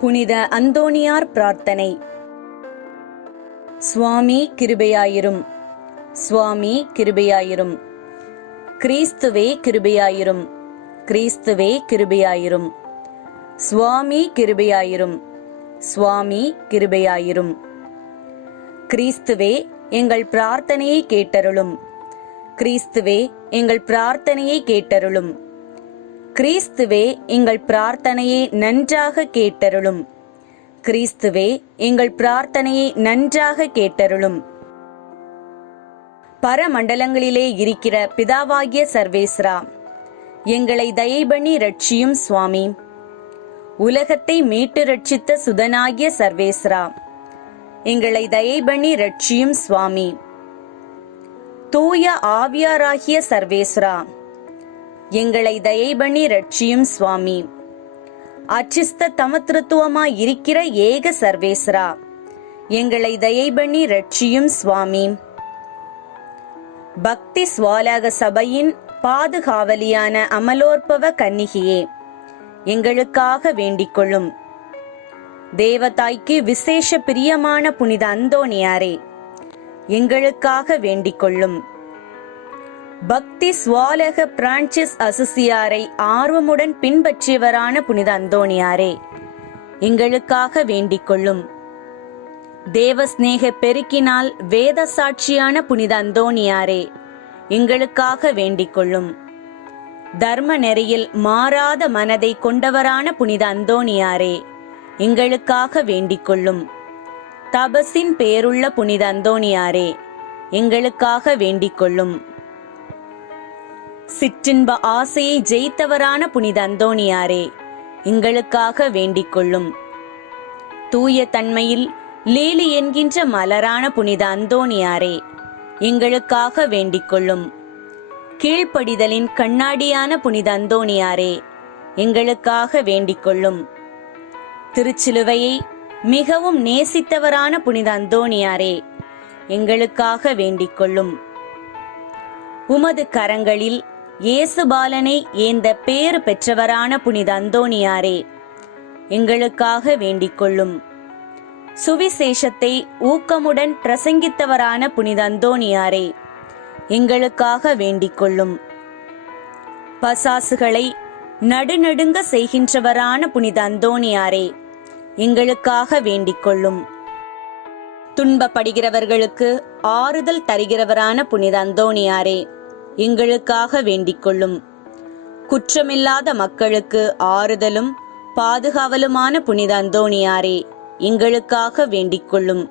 புனித அந்தோணியார் பிரார்த்தனை. சுவாமி கிருபையாயிரும், சுவாமி கிருபையாயிரும். கிறிஸ்துவே கிருபையாயிரும், கிறிஸ்துவே கிருபையாயிரும். சுவாமி கிருபையாயிரும், சுவாமி கிருபையாயிரும். கிறிஸ்துவே எங்கள் பிரார்த்தனையை கேட்டருளும், கிறிஸ்துவே எங்கள் பிரார்த்தனையை கேட்டருளும். கிறிஸ்துவே எங்கள் பிரார்த்தனையை நன்றாக கேட்டருளும், கிறிஸ்துவே எங்கள் பிரார்த்தனையை நன்றாக கேட்டருளும். பரமண்டலங்களிலே இருக்கிற பிதாவாகிய சர்வேஸ்வரா, எங்களை தயை பண்ணி ரட்சியும் சுவாமி. உலகத்தை மீட்டு ரட்சித்த சுதனாகிய சர்வேஸ்வரா, எங்களை தயை பண்ணி ரட்சியும் சுவாமி. தூய ஆவியாராகிய சர்வேஸ்வரா, எங்களை தயை பண்ணி ரட்சியும் சுவாமி. அச்சிஸ்த தமத்ருத்துவமாய் இருக்கிற ஏக சர்வேஸ்வரா, எங்களை தயை பண்ணி ரட்சியும் சுவாமி. பக்தி ஸ்வாலக சபையின் பாதுகாவலியான அமலோற்பவ கன்னிகையே, எங்களுக்காக வேண்டிக்கொள்ளும். தேவதாய்க்கு விசேஷ பிரியமான புனித அந்தோணியாரே, எங்களுக்காக வேண்டிக்கொள்ளும். பக்தி ஸ்வாலக பிரான்சிஸ் அசிசியாரை ஆர்வமுடன் பின்பற்றியவரான புனித அந்தோணியாரே, எங்களுக்காக வேண்டிக்கொள்ளும். தேவஸ்நேக பெருக்கினால் வேத சாட்சியான புனித அந்தோணியாரே, எங்களுக்காக வேண்டிக்கொள்ளும். தர்ம நெறியில் மாறாத மனதை கொண்டவரான புனித அந்தோணியாரே, எங்களுக்காக வேண்டிக்கொள்ளும். தபசின் பேருள்ள புனித அந்தோணியாரே, எங்களுக்காக வேண்டிக்கொள்ளும். சிற்றின்ப ஆசையை ஜெயித்தவரான புனித அந்தோணியாரே, எங்களுக்காக வேண்டிக்கொள்ளும். தூய தன்மையில் லீலி என்கின்ற மலரான புனித அந்தோணியாரே, எங்களுக்காக வேண்டிக்கொள்ளும். கீழ்ப்படிதலின் கண்ணாடியான புனித அந்தோணியாரே, எங்களுக்காக வேண்டிக்கொள்ளும். திருச்சிலுவையை மிகவும் நேசித்தவரான புனித அந்தோணியாரே, எங்களுக்காக வேண்டிக்கொள்ளும். உமது கரங்களில் இயேசுபாலனை ஏந்த பேறு பெற்றவரான புனித அந்தோணியாரே, எங்களுக்காக வேண்டிக்கொள்ளும். சுவிசேஷத்தை ஊக்கமுடன் பிரசங்கித்தவரான புனித அந்தோணியாரே, எங்களுக்காக வேண்டிக்கொள்ளும். பசாசுகளை நடுநடுங்க செய்கின்றவரான புனித அந்தோணியாரே, எங்களுக்காக வேண்டிக்கொள்ளும். துன்பப்படுகிறவர்களுக்கு ஆறுதல் தருகிறவரான புனித அந்தோணியாரே, எங்களுக்காக வேண்டிக்கொள்ளும். குற்றமில்லாத மக்களுக்கு ஆறுதலும் பாதுகாவலுமான புனித அந்தோணியாரே, எங்களுக்காக வேண்டிக்கொள்ளும்.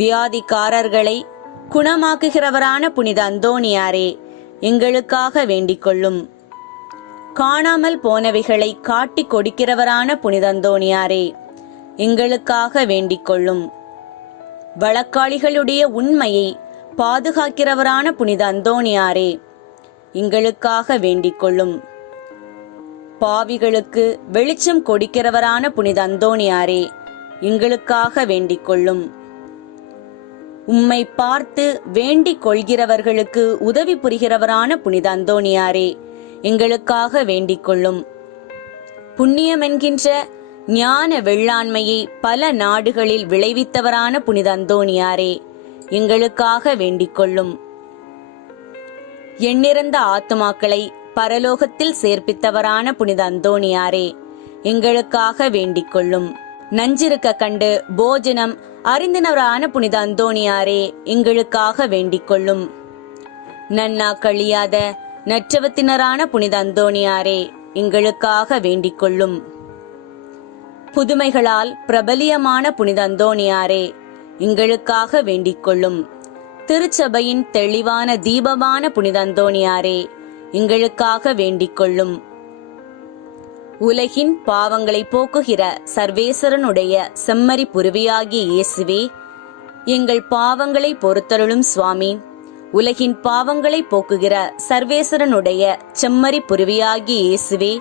வியாதிக்காரர்களை குணமாக்குகிறவரான புனித அந்தோணியாரே, எங்களுக்காக வேண்டிக்கொள்ளும். காணாமல் போனவைகளை காட்டி கொடுக்கிறவரான புனித அந்தோணியாரே, எங்களுக்காக வேண்டிக்கொள்ளும். வழக்காளிகளுடைய உண்மையை பாதுகாக்கிறவரான புனித அந்தோணியாரே, எங்களுக்காக வேண்டிக்கொள்ளும். பாவிகளுக்கு வெளிச்சம் கொடுக்கிறவரான புனித அந்தோணியாரே, எங்களுக்காக வேண்டிக்கொள்ளும். உம்மை பார்த்து வேண்டிக் கொள்கிறவர்களுக்கு உதவி புரிகிறவரான புனித அந்தோணியாரே, எங்களுக்காக வேண்டிக்கொள்ளும். புண்ணியம் என்கின்ற ஞான வெள்ளாண்மையை பல நாடுகளில் விளைவித்தவரான புனித அந்தோணியாரே, எங்களுக்காக வேண்டிக்கொள்ளும். எண்ணிறந்த ஆத்துமாக்களை பரலோகத்தில் சேர்ப்பித்தவரான புனித அந்தோணியாரே, எங்களுக்காக வேண்டிக்கொள்ளும். நஞ்சிருக்க கண்டு போஜனம் அறிந்தினவரான புனித அந்தோணியாரே, எங்களுக்காக வேண்டிக்கொள்ளும். நன்னா கழியாத நற்றவத்தினரான புனித அந்தோணியாரே, எங்களுக்காக வேண்டிக்கொள்ளும். புதுமைகளால் பிரபலியமான புனித அந்தோணியாரே, எங்களுக்காக வேண்டிக்கொள்ளும். திருச்சபையின் தெளிவான தீபமான புனித அந்தோணியாரே, எங்களுக்காக வேண்டிக்கொள்ளும். உலகின் பாவங்களை போக்குகிற சர்வேஸ்வரனுடைய செம்மறி புருவியாகிய இயேசுவே, எங்கள் பாவங்களை பொறுத்தருளும் சுவாமி. உலகின் பாவங்களை போக்குகிற சர்வேஸ்வரனுடைய செம்மறி புருவியாகிய இயேசுவே,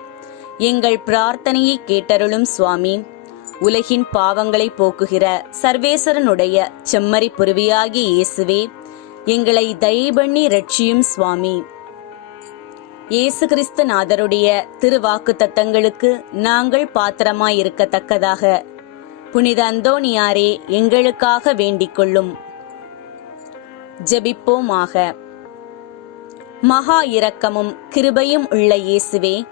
எங்கள் பிரார்த்தனையை கேட்டருளும் சுவாமி. உலகின் பாவங்களை போக்குகிற சர்வேஸ்வரனுடைய செம்மறி புருவியாகிய இயேசுவே, எங்களை தயை பண்ணி ரட்சியும் சுவாமி. இயேசு கிறிஸ்து நாதருடைய திருவாக்கு தத்தங்களுக்கு நாங்கள் பாத்திரமாயிருக்கத்தக்கதாக புனித அந்தோணியாரே எங்களுக்காக வேண்டிக் கொள்ளும். ஜெபிப்போமாக. மகா இரக்கமும் கிருபையும் உள்ள இயேசுவே,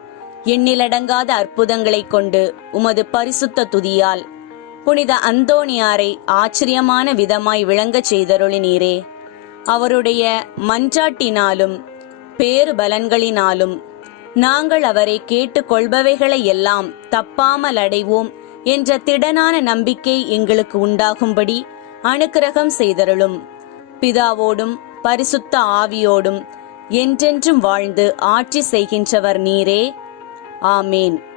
எண்ணிலடங்காத அற்புதங்களைக் கொண்டு உமது பரிசுத்த துதியால் புனித அந்தோணியாரை ஆச்சரியமான விதமாய் விளங்கச் செய்தருளினீரே. அவருடைய மன்றாட்டினாலும் பேறு பலன்களினாலும் நாங்கள் அவரை கேட்டுக்கொள்பவைகளை எல்லாம் தப்பாமல் அடைவோம் என்ற திடனான நம்பிக்கை எங்களுக்கு உண்டாகும்படி அனுக்கிரகம் செய்தருளும். பிதாவோடும் பரிசுத்த ஆவியோடும் என்றென்றும் வாழ்ந்து ஆட்சி செய்கின்றவர் நீரே. ஆமேன்.